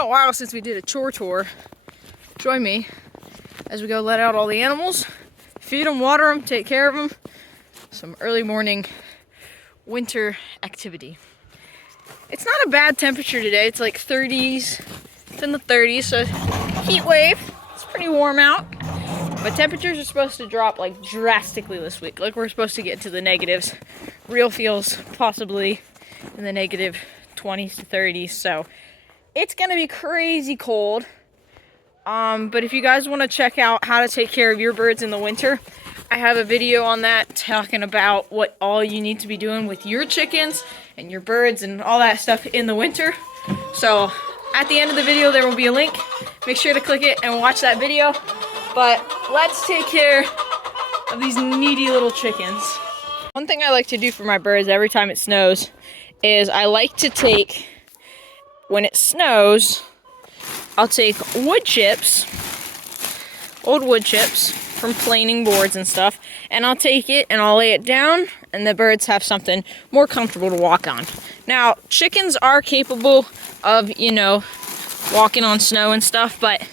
a while since we did a chore tour. Join me as we go let out all the animals, feed them, water them, take care of them. Some early morning winter activity. It's not a bad temperature today. It's like 30s. It's in the 30s, so heat wave. It's pretty warm out. But temperatures are supposed to drop like drastically this week. Like we're supposed to get to the negatives. Real feels possibly in the negative 20s to 30s. So it's gonna be crazy cold. But if you guys want to check out how to take care of your birds in the winter, I have a video on that talking about what all you need to be doing with your chickens and your birds and all that stuff in the winter. So at the end of the video there will be a link. Make sure to click it and watch that video. But let's take care of these needy little chickens. One thing I like to do for my birds every time it snows is I like to take, when it snows, I'll take wood chips, old wood chips from planing boards and stuff, and I'll take it and I'll lay it down and the birds have something more comfortable to walk on. Now, chickens are capable of, you know, walking on snow and stuff, but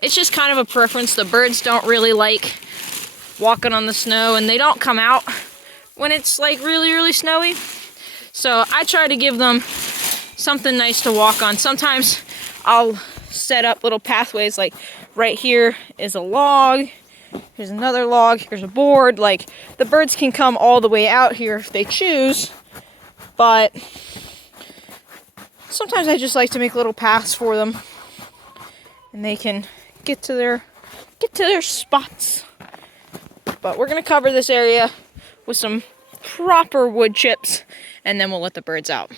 it's just kind of a preference. The birds don't really like walking on the snow and they don't come out when it's like really snowy. So I try to give them something nice to walk on. Sometimes I'll set up little pathways, like right here is a log, here's another log, here's a board. Like the birds can come all the way out here if they choose, but sometimes I just like to make little paths for them and they can get to their spots. But we're gonna cover this area with some proper wood chips and then we'll let the birds out.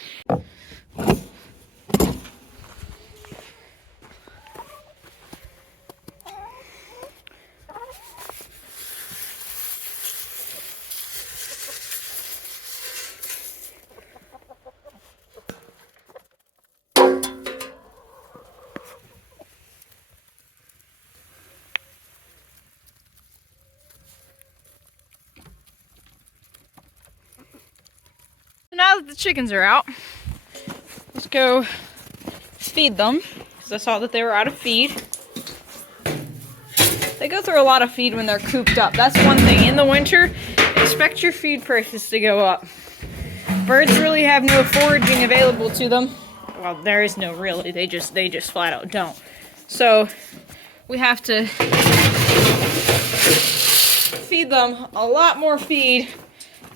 Now that the chickens are out, let's go feed them, because I saw that they were out of feed. They go through a lot of feed when they're cooped up. That's one thing. In the winter, expect your feed prices to go up. Birds really have no foraging available to them. Well, there is no really. They just flat out don't. So we have to feed them a lot more feed,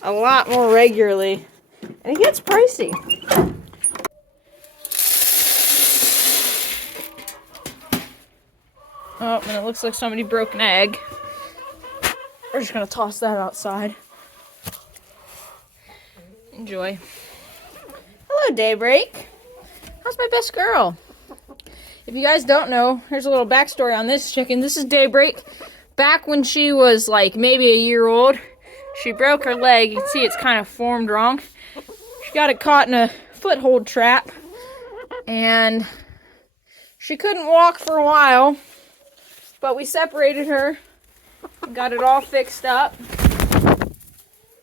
a lot more regularly. And it gets pricey. Oh, and it looks like somebody broke an egg. We're just gonna toss that outside. Enjoy. Hello, Daybreak. How's my best girl? If you guys don't know, here's a little backstory on this chicken. This is Daybreak. Back when she was like maybe a year old, she broke her leg. You can see it's kind of formed wrong. She got it caught in a foothold trap, and she couldn't walk for a while, but we separated her and got it all fixed up.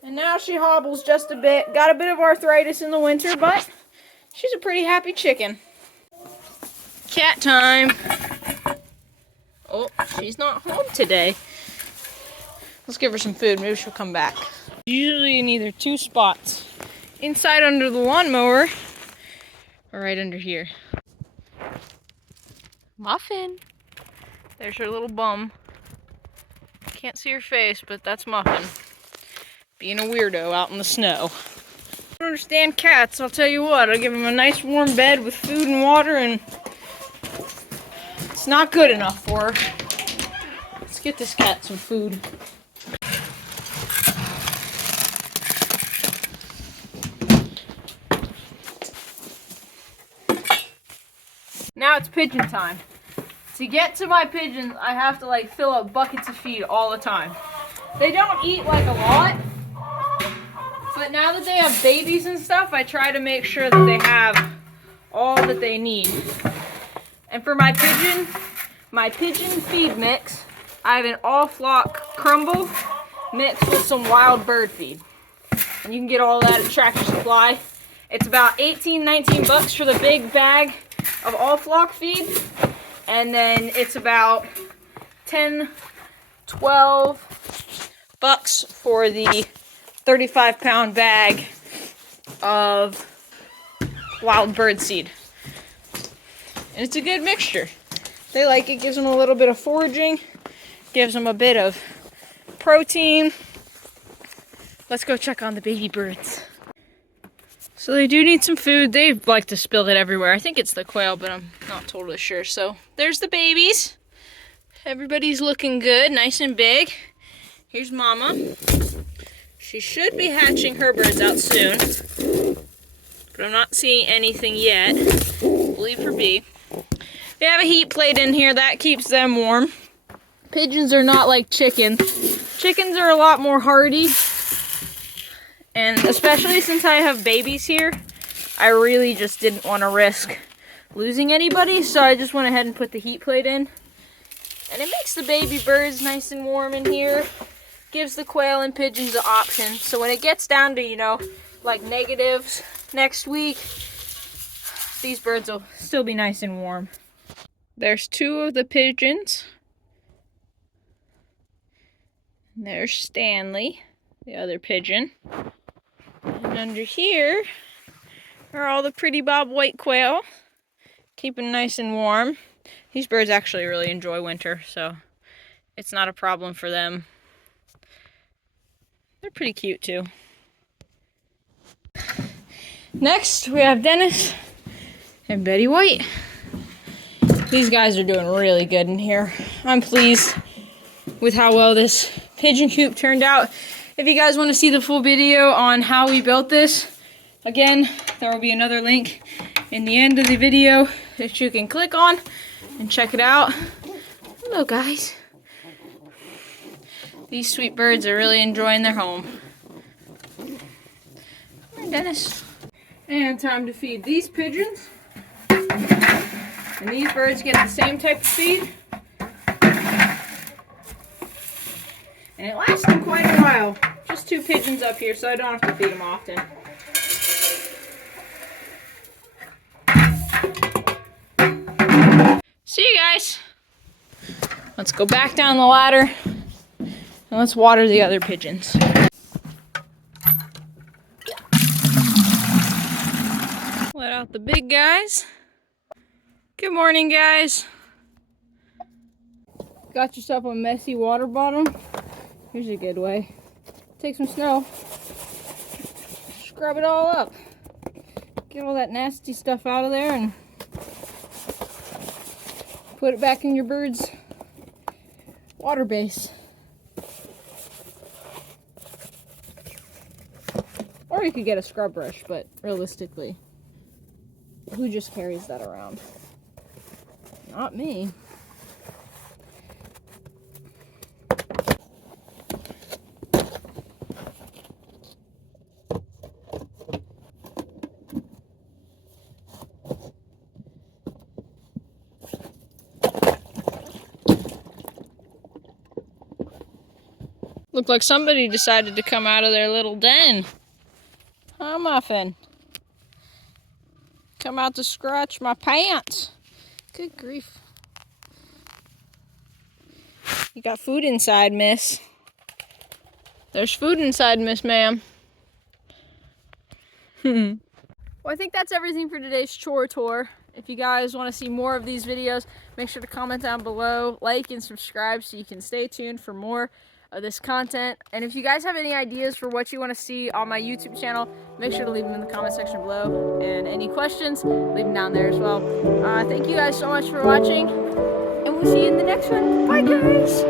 And now she hobbles just a bit. Got a bit of arthritis in the winter, but she's a pretty happy chicken. Cat time. Oh, she's not home today. Let's give her some food. Maybe she'll come back. Usually in either two spots. Inside under the lawnmower, or right under here. Muffin. There's her little bum. Can't see her face, but that's Muffin. Being a weirdo out in the snow. I don't understand cats, I'll tell you what. I'll give them a nice warm bed with food and water, and it's not good enough for her. Let's get this cat some food. Now it's pigeon time. To get to my pigeons, I have to like fill up buckets of feed all the time. They don't eat like a lot, but now that they have babies and stuff, I try to make sure that they have all that they need. And for my pigeon feed mix, I have an all flock crumble mixed with some wild bird feed. And you can get all that at Tractor Supply. It's about 18, 19 bucks for the big bag of all flock feed, and then it's about 10, 12 bucks for the 35-pound bag of wild bird seed. And it's a good mixture. They like it, gives them a little bit of foraging, gives them a bit of protein. Let's go check on the baby birds. So they do need some food. They like to spill it everywhere. I think it's the quail, but I'm not totally sure. So there's the babies. Everybody's looking good, nice and big. Here's Mama. She should be hatching her birds out soon, but I'm not seeing anything yet. Leave her be. We have a heat plate in here that keeps them warm. Pigeons are not like chickens. Chickens are a lot more hardy. And especially since I have babies here, I really just didn't want to risk losing anybody, so I just went ahead and put the heat plate in. And it makes the baby birds nice and warm in here. Gives the quail and pigeons an option. So when it gets down to, you know, like negatives next week, these birds will still be nice and warm. There's 2 of the pigeons. And there's Stanley, the other pigeon. And under here are all the pretty bob white quail, keeping nice and warm. These birds actually really enjoy winter, so it's not a problem for them. They're pretty cute too. Next, we have Dennis and Betty White. These guys are doing really good in here. I'm pleased with how well this pigeon coop turned out. If you guys want to see the full video on how we built this, again, there will be another link in the end of the video that you can click on and check it out. Hello, guys. These sweet birds are really enjoying their home. Come here, Dennis. And time to feed these pigeons. And these birds get the same type of feed. And it lasts them quite a while. Just 2 pigeons up here, so I don't have to feed them often. See you guys. Let's go back down the ladder and let's water the other pigeons. Let out the big guys. Good morning, guys. Got yourself a messy water bottom? Here's a good way. Take some snow, scrub it all up. Get all that nasty stuff out of there and put it back in your bird's water base. Or you could get a scrub brush, but realistically, who just carries that around? Not me. Looked like somebody decided to come out of their little den. Huh, Muffin? Come out to scratch my pants. Good grief. You got food inside, miss. There's food inside, miss ma'am. Well, I think that's everything for today's chore tour. If you guys want to see more of these videos, make sure to comment down below, like and subscribe so you can stay tuned for more of this content. And if you guys have any ideas for what you want to see on my YouTube channel, make sure to leave them in the comment section below. And any questions, leave them down there as well. Thank you guys so much for watching, and we'll see you in the next one. Bye, guys!